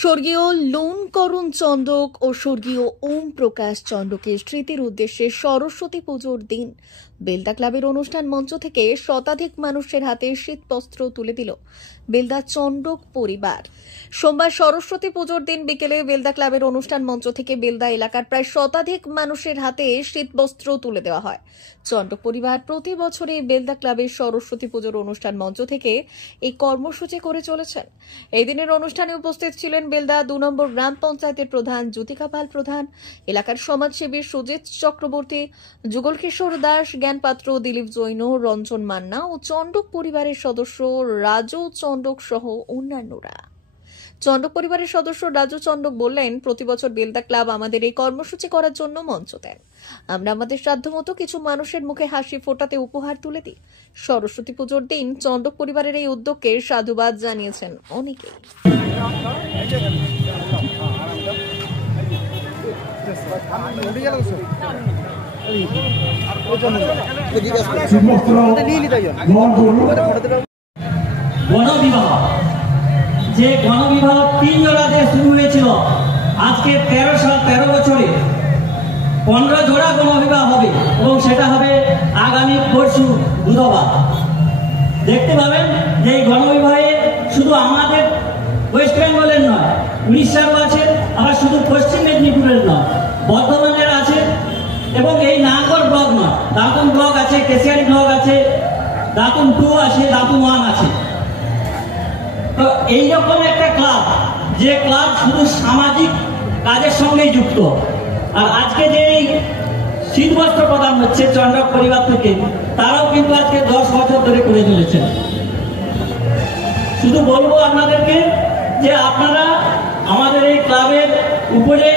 স্বর্গীয় লোনকরণ চন্দক ও স্বর্গীয় ওম প্রকাশ চন্দকের স্মৃতির উদ্দেশ্যে সরস্বতী পুজোর দিন বেলদা ক্লাবের অনুষ্ঠান মঞ্চ থেকে শতাধিক মানুষের হাতে শীতবস্ত্র তুলে দিল বেলদা চন্দক পরিবার। সোমবার সরস্বতী পুজোর দিন বিকেলে বেলদা ক্লাবের অনুষ্ঠান মঞ্চ থেকে বেলদা এলাকার প্রায় শতাধিক মানুষের হাতে শীতবস্ত্র তুলে দেওয়া হয়। চন্দক পরিবার প্রতি বছরই বেলদা ক্লাবের সরস্বতী পুজোর অনুষ্ঠান মঞ্চ থেকে এই কর্মসূচি করে চলেছেন। এই দিনের অনুষ্ঠানে উপস্থিত ছিলেন বেলদা ২ নম্বর গ্রাম পঞ্চায়েতের প্রধান জ্যোতিকা পাল প্রধান, এলাকার সমাজসেবী সুজিত চক্রবর্তী, যুগল কিশোর দাস, জ্ঞান পাত্র, দিলীপ জৈন, রঞ্জন মান্না ও চন্দক পরিবারের সদস্য রাজু চন্দক সহ অন্যান্যরা। চন্দক পরিবারের সদস্য রাজু চন্দক বললেন, প্রতি বছর বেলদা ক্লাব আমাদের এই কর্মসূচি করার জন্য মঞ্চ দেন। আমরা আমাদের সাধ্যমতো কিছু মানুষের মুখে হাসি ফোটাতে উপহার তুলে দিই। সরস্বতী পুজোর দিন চন্দক পরিবারের এই উদ্যোগকে সাধুবাদ জানিয়েছেন অনেকেই। যে গণবিবাহ 3 জোড়া দিয়ে শুরু হয়েছিল, আজকে 13 বছরে 15 জোড়া গণবিবাহ হবে এবং সেটা হবে আগামী পরশু বুধবার। দেখতে পাবেন যে এই গণবিবাহে শুধু আমাদের ওয়েস্ট বেঙ্গলের নয়, উড়িষ্যারও আছে, আবার শুধু পশ্চিম মেদিনীপুরের নয়, বর্ধমানের আছে এবং এই নাগর ব্লক নয়, দাঁতুন ব্লক আছে, কেশিয়ারি ব্লক আছে, দাঁতুন 2 আছে, দাঁতুন 1 আছে। তো এইরকম একটা ক্লাব, যে ক্লাব শুধু সামাজিক কাজের সঙ্গেই যুক্ত। আর আজকে যে শীতবস্ত্র প্রদান হচ্ছে চন্দক পরিবার থেকে, তারাও কিন্তু আজকে 10 বছর ধরে করে চলেছেন। শুধু বলবো আপনাদেরকে যে আপনারা আমাদের এই ক্লাবের উপরে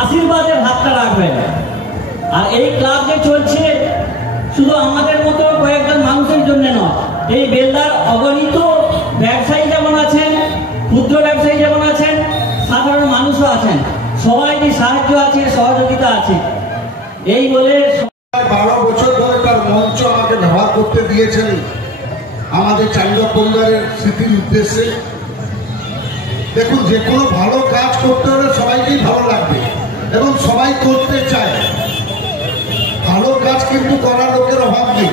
আশীর্বাদের হাতটা রাখবেন। আর এই ক্লাব যে চলছে শুধু আমাদের মতো কয়েকজন মানুষের জন্য নয়, এই বেলদার অগণিত ব্যবসায়ী যেমন আছেন, ক্ষুদ্র ব্যবসায়ী যেমন আছেন, সাধারণ মানুষও আছেন, সবাইরই সাহায্য আছে, সহযোগিতা আছে। এই বলে 12 বছর ধরে তার মঞ্চ আমাকে ব্যবহার করতে দিয়েছেন আমাদের চন্দক পরিবারের স্মৃতির উদ্দেশ্যে। দেখুন, যে কোনো ভালো কাজ করতে হলে সবাইকেই ভালো লাগবে এবং সবাই করতে চায়। ভালো কাজ কিন্তু করার লোকের অভাব নেই,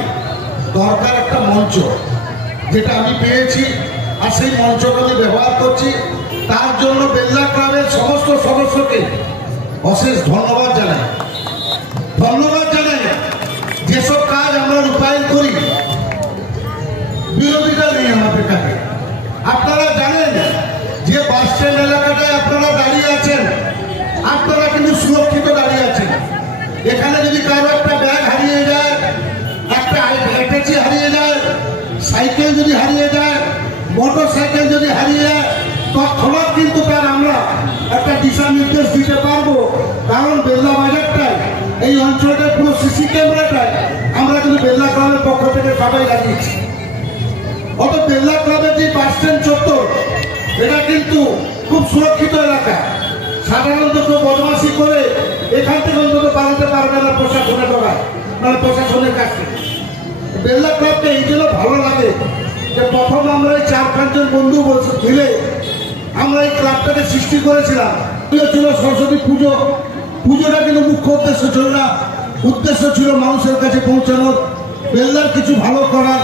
দরকার একটা মঞ্চ, যেটা আমি পেয়েছি আর সেই মঞ্চটা আমি ব্যবহার করছি। তার জন্য বেলদা ক্লাবের সমস্ত সদস্যকে অশেষ ধন্যবাদ জানাই। যেসব কাজ আমরা রূপায়ণ করি, বিরোধিতা নেই আমাদের কাছে। আপনারা জানেন যে বাস স্ট্যান্ড এলাকাটায় আপনারা দাঁড়িয়ে আছেন, আপনারা কিন্তু সুরক্ষিত দাঁড়িয়ে আছেন। এখানে যদি কারো একটা ব্যাগ হারিয়ে যায়, একটা অ্যাটাচি হারিয়ে যায়, সাইকেল যদি হারিয়ে যায়, মোটর সাইকেল যদি হারিয়ে যায়, তৎক্ষণাৎ কিন্তু তার আমরা একটা দিশা নির্দেশ দিতে পারবো। কারণ বেলদা বাজারটায়, এই অঞ্চলটায় পুরো সিসি ক্যামেরাটায় আমরা কিন্তু বেলদা ক্লাবের পক্ষ থেকে সবাই লাগিয়েছি। অত বেলদা ক্লাবের যে বাস স্ট্যান্ড চত্বর, এটা কিন্তু খুব সুরক্ষিত এলাকা। সাধারণত কেউ বদমাশি করে এখান থেকে অন্তত পালাতে পারবে না প্রশাসনের ডগায়, মানে প্রশাসনের কাছ থেকে। বেলদা ক্লাবকে এই জন্য ভালো লাগে যে প্রথম আমরা এই 4-5 জন বন্ধু মিলে আমরা এই ক্লাবটাকে সৃষ্টি করেছিলাম। ছিল সরস্বতী পুজো। পুজোটা কিন্তু মুখ্য উদ্দেশ্য ছিল না, উদ্দেশ্য ছিল মানুষের কাছে পৌঁছানোর, বেলদার কিছু ভালো করার।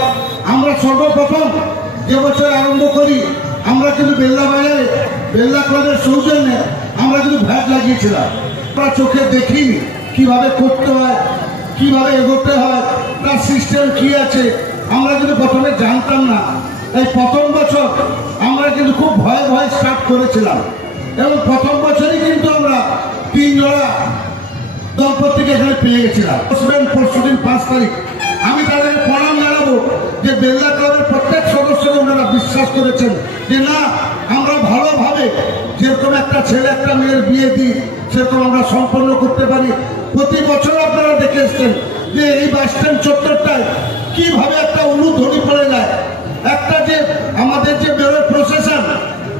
আমরা সর্বপ্রথম যে বছর আরম্ভ করি, আমরা কিন্তু বেলদা বাজারে বেলদা ক্লাবের সৌজন্যে আমরা কিন্তু ভ্যাট লাগিয়েছিলাম। আমরা চোখে দেখিনি কিভাবে করতে হয়, কিভাবে এগোতে হয়, তার সিস্টেম কি আছে, আমরা কিন্তু প্রথমে জানতাম না। এই প্রথম বছর আমরা কিন্তু খুব ভয়ে স্টার্ট করেছিলাম এবং প্রথম বছরই কিন্তু আমরা 3 জোড়া দম্পতিকে এখানে পেয়ে গেছিলাম। পরশুদিন 5 তারিখ আমি তাদের প্রণাম জানাবো যে বেলদা ক্লাবের প্রত্যেক সদস্যকে ওনারা বিশ্বাস করেছেন যে না, আমরা ভালোভাবে যেরকম একটা ছেলে একটা মেয়ের বিয়ে দিই সেরকম আমরা সম্পন্ন করতে পারি। প্রতি বছর আপনারা দেখে এসছেন যে এই বাস স্ট্যান্ড চত্বরটায় কিভাবে একটা অনুধ্বনি পড়ে যায়। একটা যে আমাদের যে বেরোয় প্রশাসন,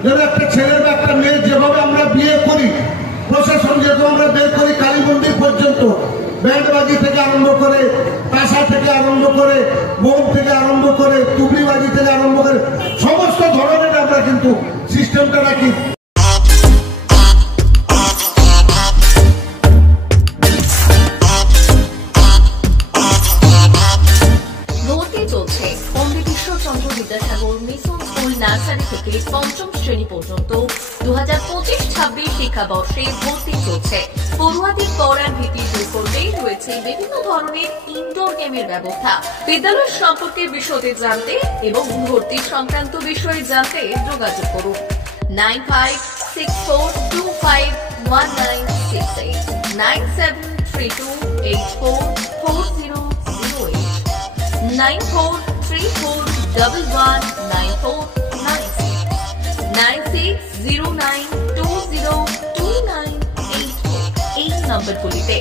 যেন একটা ছেলের বা একটা মেয়ের যেভাবে আমরা বিয়ে করি, প্রশাসন যেরকম আমরা বের করি কালী মন্দির পর্যন্ত, ব্যান্ডবাজি থেকে আরম্ভ করে, তাসা থেকে আরম্ভ করে, বোম থেকে আরম্ভ করে, তুবড়িবাজি থেকে আরম্ভ করে সমস্ত ধরনের আমরা কিন্তু সিস্টেমটা নাকি নার্সারি থেকে পঞ্চম শ্রেণী পর্যন্ত 2025-26 শিক্ষাবর্ষে ভর্তি চলছে। পড়ুয়াদের পড়ার ভীতি দূর করতেই রয়েছে বিভিন্ন ধরনের ইনডোর গেমের ব্যবস্থা। বিদ্যালয় সম্পর্কে বিশদে জানতে এবং ভর্তি সংক্রান্ত বিষয়ে জানতে যোগাযোগ করুন 9564251968 9732844008 9434119496 9609202984 এই নম্বরগুলিতে